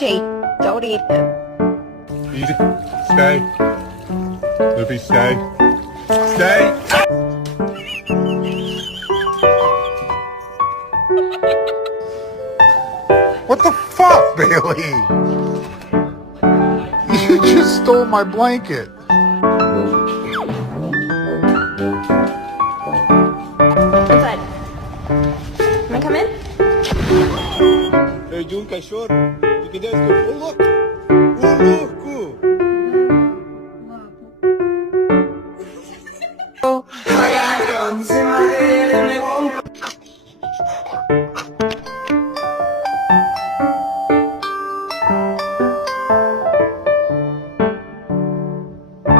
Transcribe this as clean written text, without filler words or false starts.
Georgie, don't eat him. Easy. Stay. Loopy, stay. Stay. What the fuck, Bailey? You just stole my blanket. Inside. Wanna come in? Hey, June, cachorro. O que que é isso? Oh, look! Oh, look!